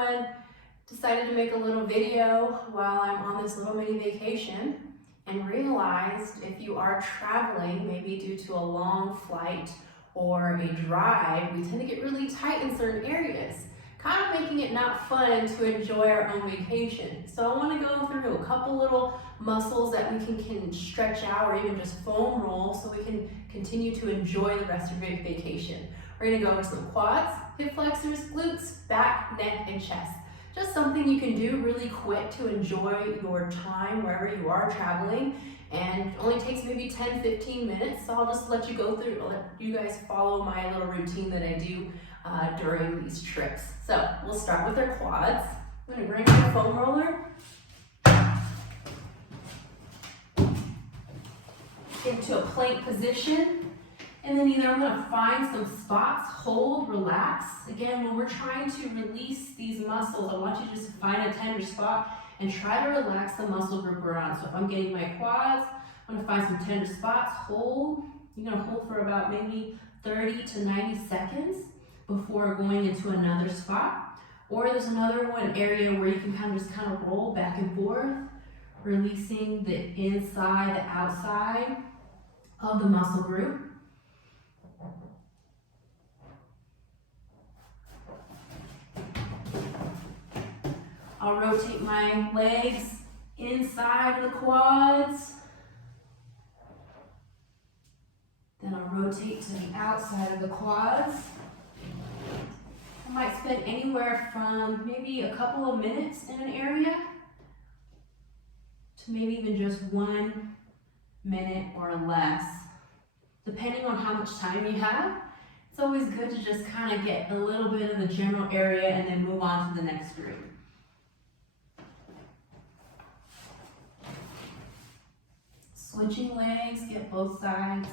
everyone. Decided to make a little video while I'm on this little mini vacation and realized if you are traveling, maybe due to a long flight or a drive, we tend to get really tight in certain areas, kind of making it not fun to enjoy our own vacation. So I want to go through a couple little muscles that we can stretch out or even just foam roll so we can continue to enjoy the rest of your vacation. We're going to go over some quads, hip flexors, glutes, back, neck, and chest. Just something you can do really quick to enjoy your time wherever you are traveling, and only takes maybe 10-15 minutes. So I'll just let you go through, let you guys follow my little routine that I do during these trips. So we'll start with our quads. I'm going to bring my foam roller into a plank position. And then either I'm going to find some spots, hold, relax. Again, when we're trying to release these muscles, I want you to just find a tender spot and try to relax the muscle group we're on. So if I'm getting my quads, I'm going to find some tender spots, hold. You're going to hold for about maybe 30 to 90 seconds before going into another spot. Or there's another one area where you can just roll back and forth, releasing the inside, the outside of the muscle group. I'll rotate my legs inside of the quads. Then I'll rotate to the outside of the quads. I might spend anywhere from maybe a couple of minutes in an area to maybe even just 1 minute or less, depending on how much time you have. It's always good to just get a little bit of the general area and then move on to the next group. Switching legs, get both sides.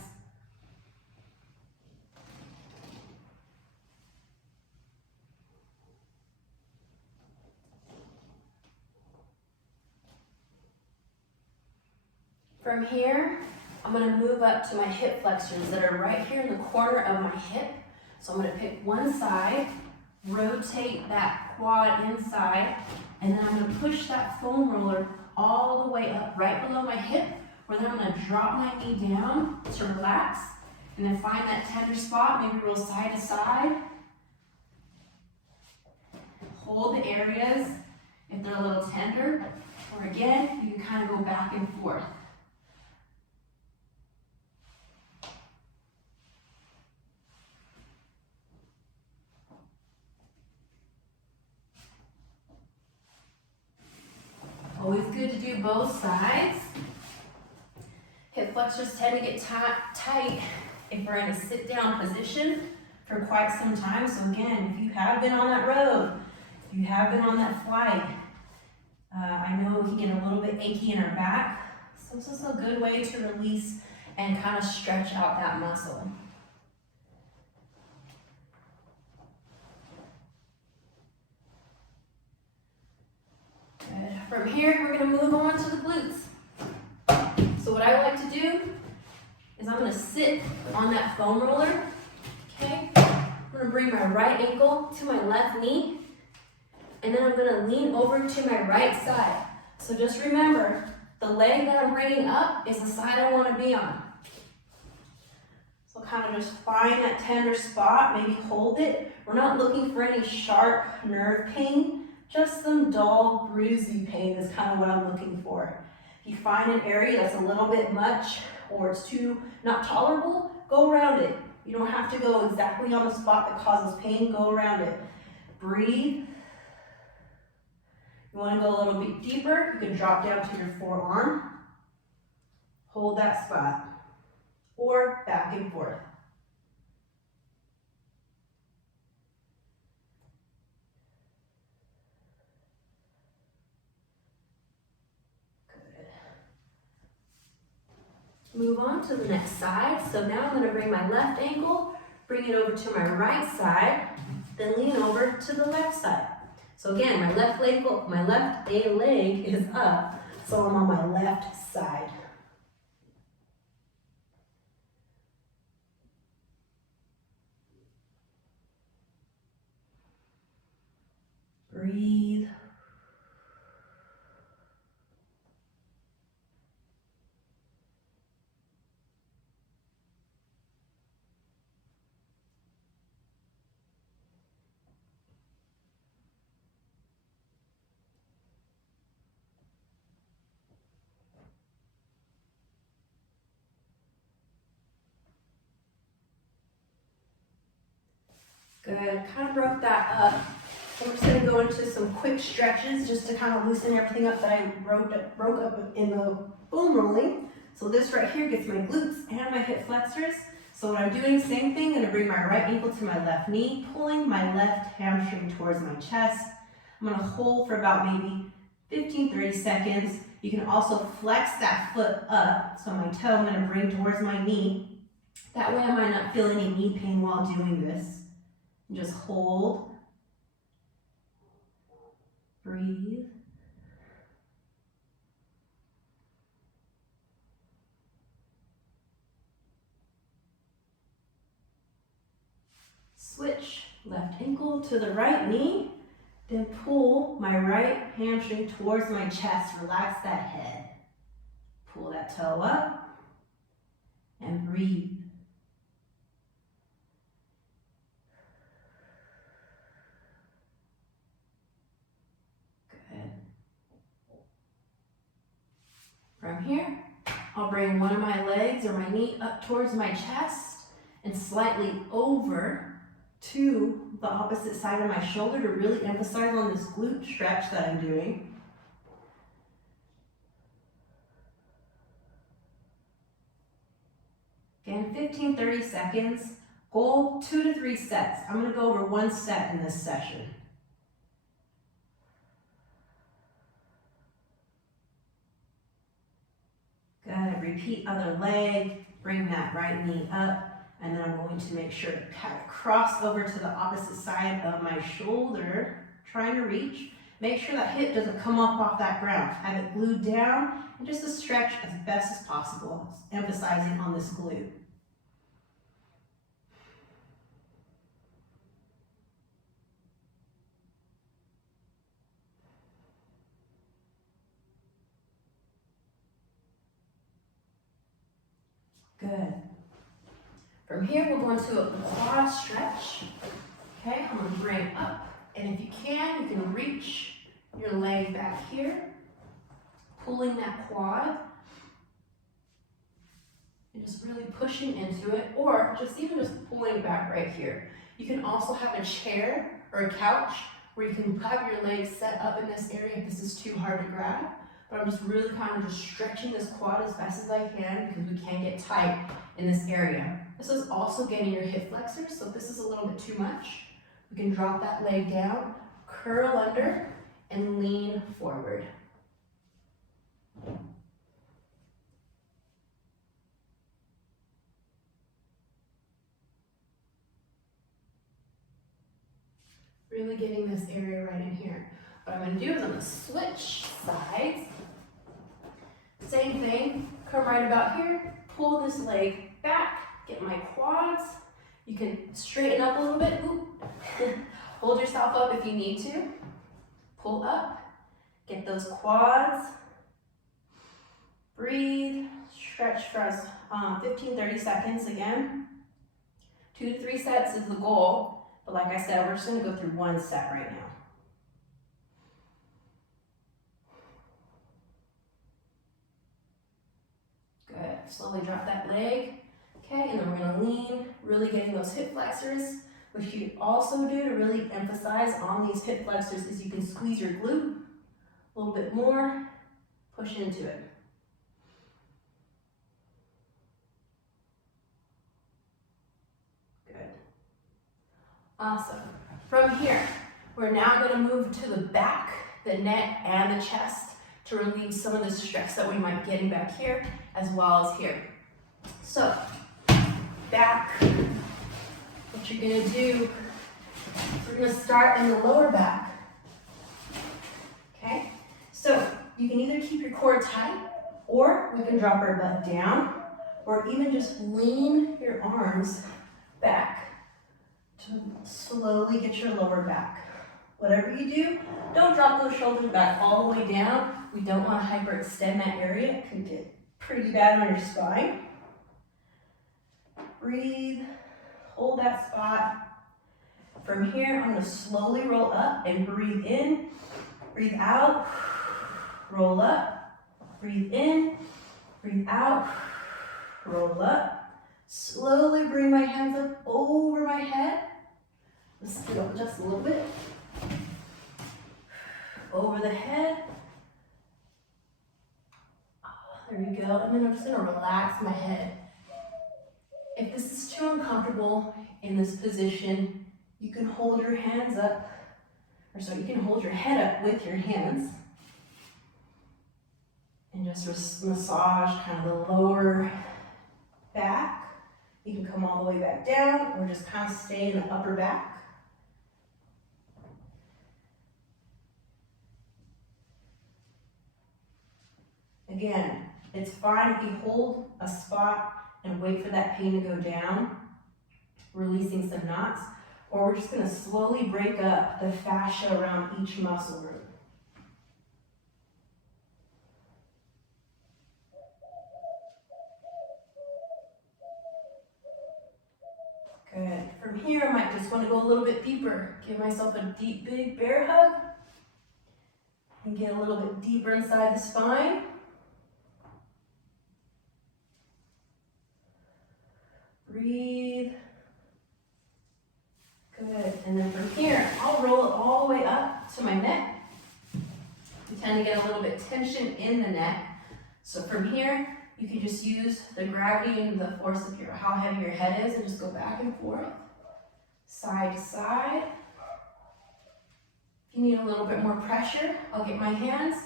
From here, I'm going to move up to my hip flexors that are right here in the corner of my hip. So I'm going to pick one side, rotate that quad inside, and then I'm going to push that foam roller all the way up right below my hip, where then I'm going to drop my knee down to relax, and then find that tender spot, maybe roll side to side. Hold the areas if they're a little tender, or again, you can go back and forth. Always good to do both sides. Hip flexors tend to get tight if we're in a sit-down position for quite some time. So again, if you have been on that road, if you have been on that flight, I know we can get a little bit achy in our back. So this is a good way to release and stretch out that muscle. Good. From here, we're going to move on to the glutes. So what I like to do is I'm going to sit on that foam roller, okay? I'm going to bring my right ankle to my left knee, and then I'm going to lean over to my right side. So just remember, the leg that I'm bringing up is the side I want to be on. So just find that tender spot, maybe hold it. We're not looking for any sharp nerve pain, just some dull, bruising pain is what I'm looking for. If you find an area that's a little bit much or it's too not tolerable, go around it. You don't have to go exactly on the spot that causes pain, go around it. Breathe. You want to go a little bit deeper, you can drop down to your forearm. Hold that spot. Or back and forth. Move on to the next side. So now I'm going to bring my left ankle, bring it over to my right side, then lean over to the left side. So again, my left leg is up, so I'm on my left side. breathe. Good, kind of broke that up. I'm just gonna go into some quick stretches just to kind of loosen everything up that I broke up in the foam rolling. So this right here gets my glutes and my hip flexors. So what I'm doing, same thing, I'm gonna bring my right ankle to my left knee, pulling my left hamstring towards my chest. I'm gonna hold for about maybe 15-30 seconds. You can also flex that foot up. So my toe I'm gonna bring towards my knee. That way I might not feel any knee pain while doing this. And just hold, breathe. Switch left ankle to the right knee, then pull my right hamstring towards my chest. Relax that head. Pull that toe up and breathe. Good. From here, I'll bring one of my legs or my knee up towards my chest and slightly over to the opposite side of my shoulder to really emphasize on this glute stretch that I'm doing. Again, 15-30 seconds. Goal 2 to 3 sets. I'm going to go over 1 set in this session. Good. Repeat other leg. Bring that right knee up. And then I'm going to make sure to kind of cross over to the opposite side of my shoulder, trying to reach. Make sure that hip doesn't come up off that ground. Have it glued down and just to stretch as best as possible, emphasizing on this glute. Good. From here, we're going to a quad stretch. Okay, I'm going to bring it up. And if you can reach your leg back here, pulling that quad, and just really pushing into it, or just pulling back right here. You can also have a chair or a couch where you can have your legs set up in this area if this is too hard to grab. But I'm just really kind of just stretching this quad as best as I can because we can get tight in this area. This is also getting your hip flexors, so if this is a little bit too much, we can drop that leg down, curl under, and lean forward. Really getting this area right in here. What I'm going to do is I'm going to switch sides. Same thing, come right about here, pull this leg back, get my quads. You can straighten up a little bit. Hold yourself up if you need to. Pull up, get those quads. Breathe, stretch for us 15-30 seconds again. 2 to 3 sets is the goal, but like I said, we're just going to go through 1 set right now. Good, slowly drop that leg. Okay, and then we're gonna lean, really getting those hip flexors. What you can also do to really emphasize on these hip flexors is you can squeeze your glute a little bit more, push into it. Good. Awesome. From here, we're now gonna move to the back, the neck, and the chest to relieve some of the stress that we might be getting back here as well as here. So, back, what you're gonna do, we're gonna start in the lower back. Okay, so you can either keep your core tight, or we can drop our butt down, or even just lean your arms back to slowly get your lower back. Whatever you do, don't drop those shoulders back all the way down. We don't want to hyperextend that area. It can get pretty bad on your spine. Breathe, hold that spot. From here, I'm going to slowly roll up and breathe in, breathe out, roll up, breathe in, breathe out, roll up. Slowly bring my hands up over my head. Let's get up just a little bit. Over the head. There we go. And then I'm just going to relax my head. If this is too uncomfortable in this position, you can hold your hands up, you can hold your head up with your hands and just massage kind of the lower back. You can come all the way back down or just kind of stay in the upper back. Again, it's fine if you hold a spot and wait for that pain to go down, releasing some knots, or we're just going to slowly break up the fascia around each muscle group. Good. From here, I might just want to go a little bit deeper. Give myself a deep, big bear hug. And get a little bit deeper inside the spine. Breathe. Good. And then from here, I'll roll it all the way up to my neck. We tend to get a little bit tension in the neck. So from here, you can just use the gravity and the force of how heavy your head is and just go back and forth, side to side. If you need a little bit more pressure, I'll get my hands,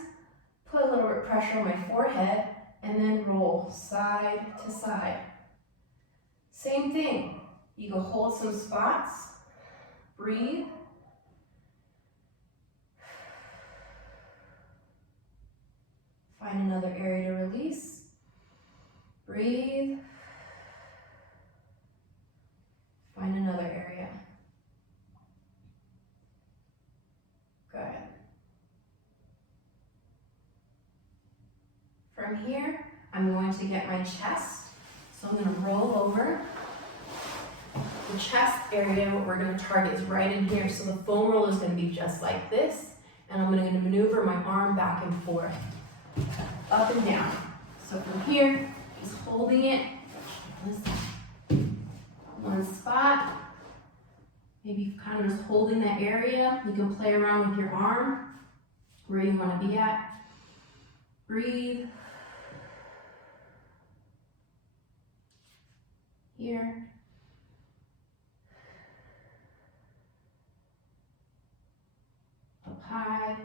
put a little bit of pressure on my forehead, and then roll side to side. Same thing. You go hold some spots, breathe. Find another area to release. Breathe. Find another area. Good. From here, I'm going to get my chest. So I'm going to roll over. The chest area, what we're going to target is right in here. So the foam roller is going to be just like this. And I'm going to maneuver my arm back and forth, up and down. So from here, just holding it, one spot, maybe kind of just holding that area. You can play around with your arm, where you want to be at. Breathe. Here. Up high.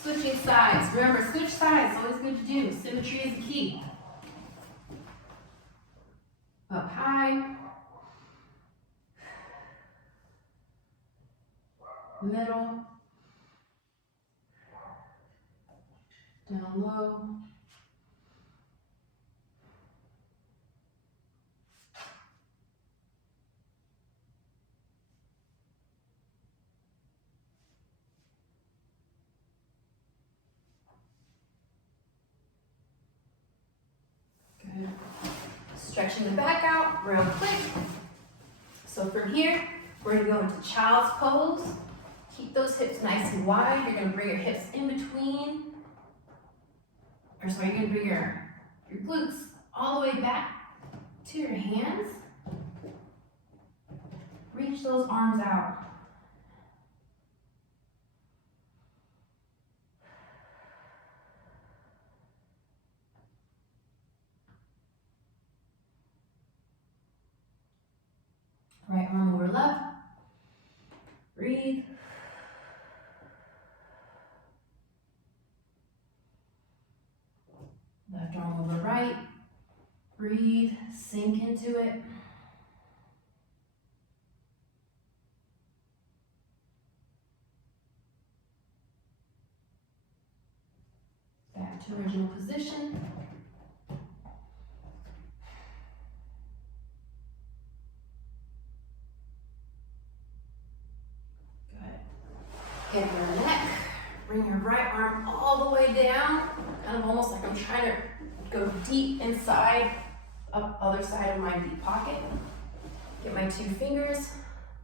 Switching sides. Remember, switch sides, always good to do. Symmetry is the key. Up high. Middle. Down low. Good. Stretching the back out real quick. So from here, we're going to go into child's pose. Keep those hips nice and wide. You're going to bring your hips in between. You're going to bring your glutes all the way back to your hands. Reach those arms out. Right arm over left. Breathe. Left arm over right. Breathe. Sink into it. Back to original position. Good. Hip your neck. Bring your right arm all the way down. Kind of almost like I'm trying to go deep inside, up other side of my deep pocket. Get my 2 fingers,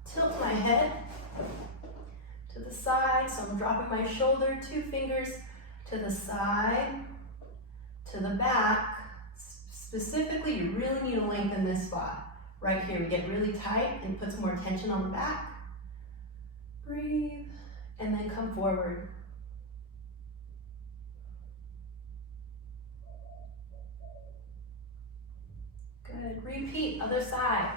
tilt my head to the side, so I'm dropping my shoulder, 2 fingers to the side, to the back. Specifically, you really need to lengthen this spot. Right here, we get really tight and put some more tension on the back. Breathe, and then come forward. Good, repeat, other side.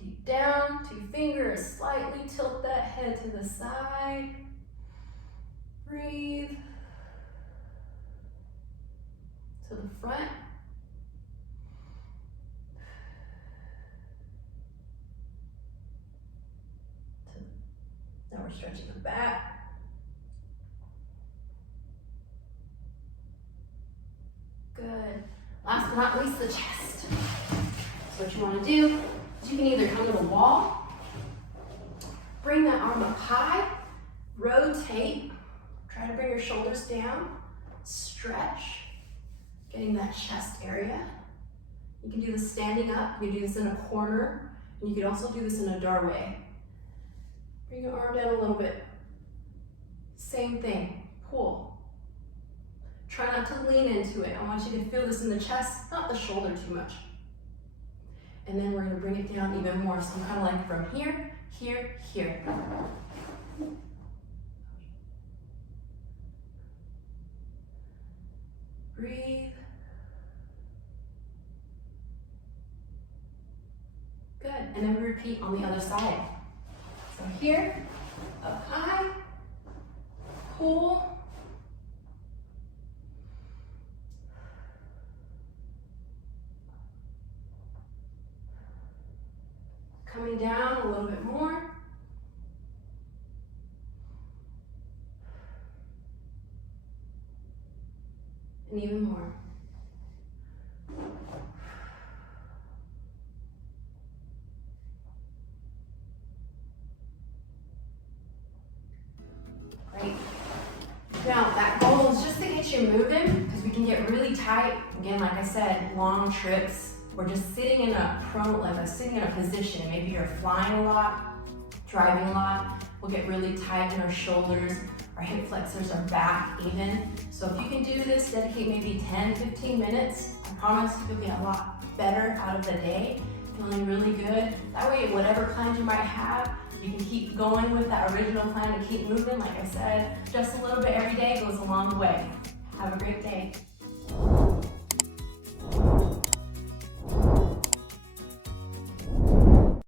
Deep down, 2 fingers, slightly tilt that head to the side. Breathe. To the front. Now we're stretching the back. Good. Last but not least, the chest. So what you want to do is you can either come to the wall, bring that arm up high, rotate, try to bring your shoulders down, stretch, getting that chest area. You can do this standing up, you can do this in a corner, and you can also do this in a doorway. Bring your arm down a little bit. Same thing, pull. Try not to lean into it. I want you to feel this in the chest, not the shoulder too much. And then we're gonna bring it down even more. So kind of like from here, here, here. Breathe. Good, and then we repeat on the other side. So here, up high, pull. Coming down a little bit more. And even more. Great. Now that goal is just to get you moving because we can get really tight. Again, like I said, long trips. We're just sitting in a sitting in a position. Maybe you're flying a lot, driving a lot. We'll get really tight in our shoulders. Our hip flexors are back even. So if you can do this, dedicate maybe 10, 15 minutes. I promise you'll get a lot better out of the day, feeling really good. That way, whatever plans you might have, you can keep going with that original plan to keep moving. Like I said, just a little bit every day goes a long way. Have a great day.